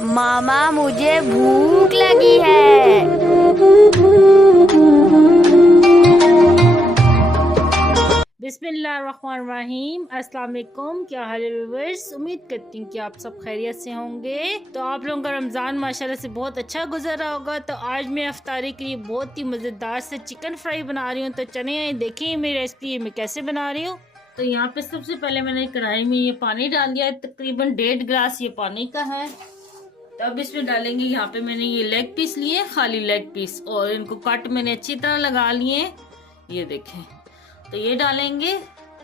मामा मुझे भूख लगी है। बिस्मिल्लाहिर्रहमानिर्रहीम। अस्सलाम वालेकुम। क्या हाल है व्यूअर्स? उम्मीद करती हूँ कि आप सब खैरियत से होंगे। तो आप लोगों का रमज़ान माशाल्लाह से बहुत अच्छा गुजर रहा होगा। तो आज मैं अफ्तारी के लिए बहुत ही मज़ेदार से चिकन फ्राई बना रही हूँ। तो चलिए देखिए मेरी रेसिपी मैं कैसे बना रही हूँ। तो यहाँ पे सबसे पहले मैंने कढ़ाई में ये पानी डाल दिया है, तकरीबन 1.5 गिलास ये पानी का है। तो अब इसमें डालेंगे, यहाँ पे मैंने ये लेग पीस लिए, खाली लेग पीस, और इनको कट मैंने अच्छी तरह लगा लिए, ये देखें। तो ये डालेंगे,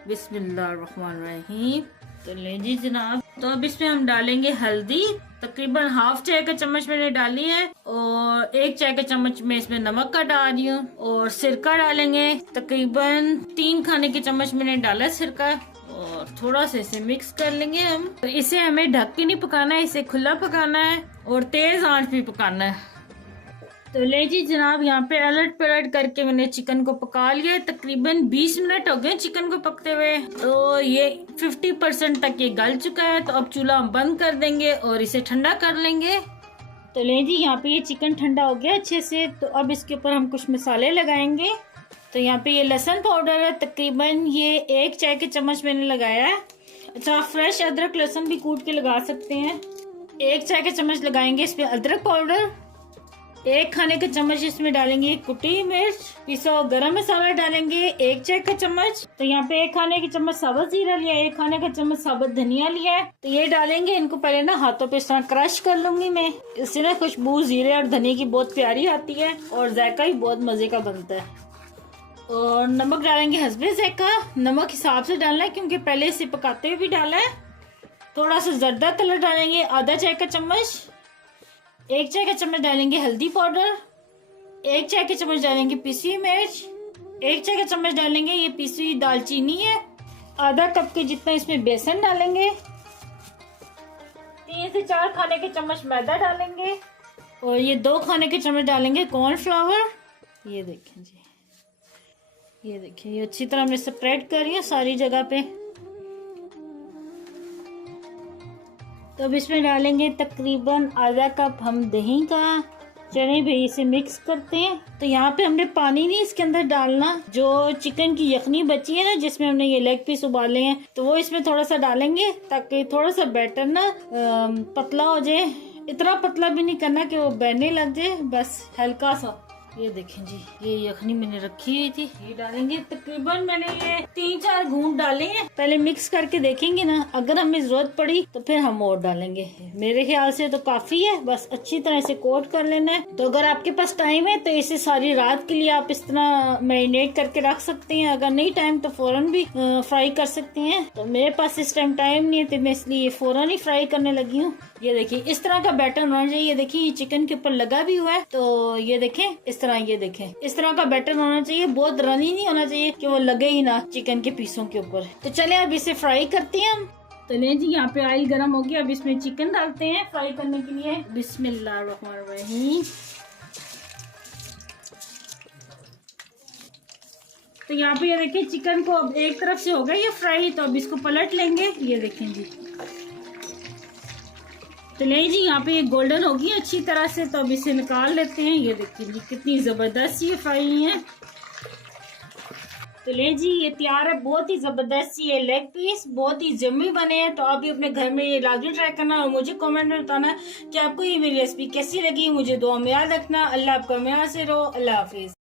बिस्मिल्लाहिर्रहमानिर्रहीम। तो ले जी जनाब। तो अब इसमें हम डालेंगे हल्दी, तकरीबन हाफ चाय का चम्मच मैंने डाली है, और 1 चाय का चम्मच में इसमें नमक का डाल रही हूँ, और सिरका डालेंगे, तकरीबन 3 खाने के चम्मच मैंने डाला सिरका, और थोड़ा सा इसे मिक्स कर लेंगे हम। तो इसे हमें ढक के नहीं पकाना है, इसे खुला पकाना है और तेज आंच पे पकाना है। तो ले जी जनाब, यहाँ पे अलट पलट करके मैंने चिकन को पका लिया। तकरीबन 20 मिनट हो गए चिकन को पकते हुए। तो ये 50% तक ये गल चुका है। तो अब चूल्हा हम बंद कर देंगे और इसे ठंडा कर लेंगे। तो ले जी, यहाँ पे ये चिकन ठंडा हो गया अच्छे से। तो अब इसके ऊपर हम कुछ मसाले लगाएंगे। तो यहाँ पे ये लहसुन पाउडर है, तकरीबन ये 1 चाय के चम्मच मैंने लगाया है। अच्छा, फ्रेश अदरक लहसुन भी कूट के लगा सकते हैं। 1 चाय के चम्मच लगाएंगे इसमें अदरक पाउडर। 1 खाने का चम्मच इसमें डालेंगे कुटी मिर्च, पिसा गरम मसाला डालेंगे 1 चाय का चम्मच। तो यहाँ पे 1 खाने की चम्मच साबुत जीरा लिया, 1 खाने का चम्मच साबुत धनिया लिया है। तो ये डालेंगे, इनको पहले ना हाथों पे इस तरह क्रश कर लूंगी मैं। इससे ना खुशबू जीरे और धनिया की बहुत प्यारी आती है और जायका भी बहुत मजे का बनता है। और नमक डालेंगे हस्बे जायका, नमक हिसाब से डालना है क्योंकि पहले इसे पकाते हुए भी डाला है। थोड़ा सा जर्दा कलर डालेंगे आधा चाय का चम्मच। 1 चाय का चम्मच डालेंगे हल्दी पाउडर। 1 चाय का चम्मच डालेंगे पिसी हुई मिर्च। 1 चाय का चम्मच डालेंगे ये पिसी हुई दालचीनी है। आधा कप के जितना इसमें बेसन डालेंगे। 3 से 4 खाने के चम्मच मैदा डालेंगे, और ये 2 खाने के चम्मच डालेंगे कॉर्नफ्लावर। ये देखें जी, ये देखिए, ये अच्छी तरह मैं स्प्रेड कर रही हूँ सारी जगह पे। तो अब इसमें डालेंगे तकरीबन आधा कप हम दही का। चलिए भाई इसे मिक्स करते हैं। तो यहाँ पे हमने पानी नहीं इसके अंदर डालना, जो चिकन की यखनी बची है ना जिसमें हमने ये लेग पीस उबाले हैं, तो वो इसमें थोड़ा सा डालेंगे ताकि थोड़ा सा बैटर ना पतला हो जाए। इतना पतला भी नहीं करना कि वो बैठने लग जाए, बस हल्का सा। ये देखें जी, ये यखनी मैंने रखी हुई थी, ये डालेंगे। तकरीबन मैंने ये 3-4 घूंट डाले हैं। पहले मिक्स करके देखेंगे ना, अगर हमें जरूरत पड़ी तो फिर हम और डालेंगे। मेरे ख्याल से तो काफी है, बस अच्छी तरह से कोट कर लेना है। तो अगर आपके पास टाइम है तो इसे सारी रात के लिए आप इस तरह मैरिनेट करके रख सकते हैं। अगर नहीं टाइम तो फौरन भी फ्राई कर सकते हैं। तो मेरे पास इस टाइम टाइम नहीं है तो मैं इसलिए फौरन ही फ्राई करने लगी हूँ। ये देखिए इस तरह का बैटर होना चाहिए। ये देखिए ये चिकन के ऊपर लगा भी हुआ है। तो ये देखें इस तरह, ये देखें इस तरह का बैटर होना चाहिए। बहुत रनी नहीं होना चाहिए कि वो लगे ही ना चिकन के पीसों के ऊपर। तो चले अब इसे फ्राई करते हैं हम। तो ले जी, यहाँ पे ऑयल गर्म हो गया। अब इसमें चिकन डालते हैं फ्राई करने के लिए। बिस्मिल्लाहिर्रहमानिर्रहीम। तो यहाँ पे ये देखिए चिकन को अब एक तरफ से हो गया ये फ्राई, तो अब इसको पलट लेंगे। ये देखें जी, तो ले जी यहाँ पे ये गोल्डन होगी अच्छी तरह से। तो अब इसे निकाल लेते हैं। ये देखिए जी कितनी जबरदस्त ये फ्राई है। तो ले जी ये तैयार है। बहुत ही जबरदस्त ये लेग पीस बहुत ही जम्मी बने हैं। तो आप भी अपने घर में ये लाजमी ट्राई करना और मुझे कमेंट में बताना कि आपको ये मेरी रेसिपी कैसी लगी। मुझे दुआ में याद रखना। अल्लाह आपका मेहर से रहो। अल्लाह हाफिज।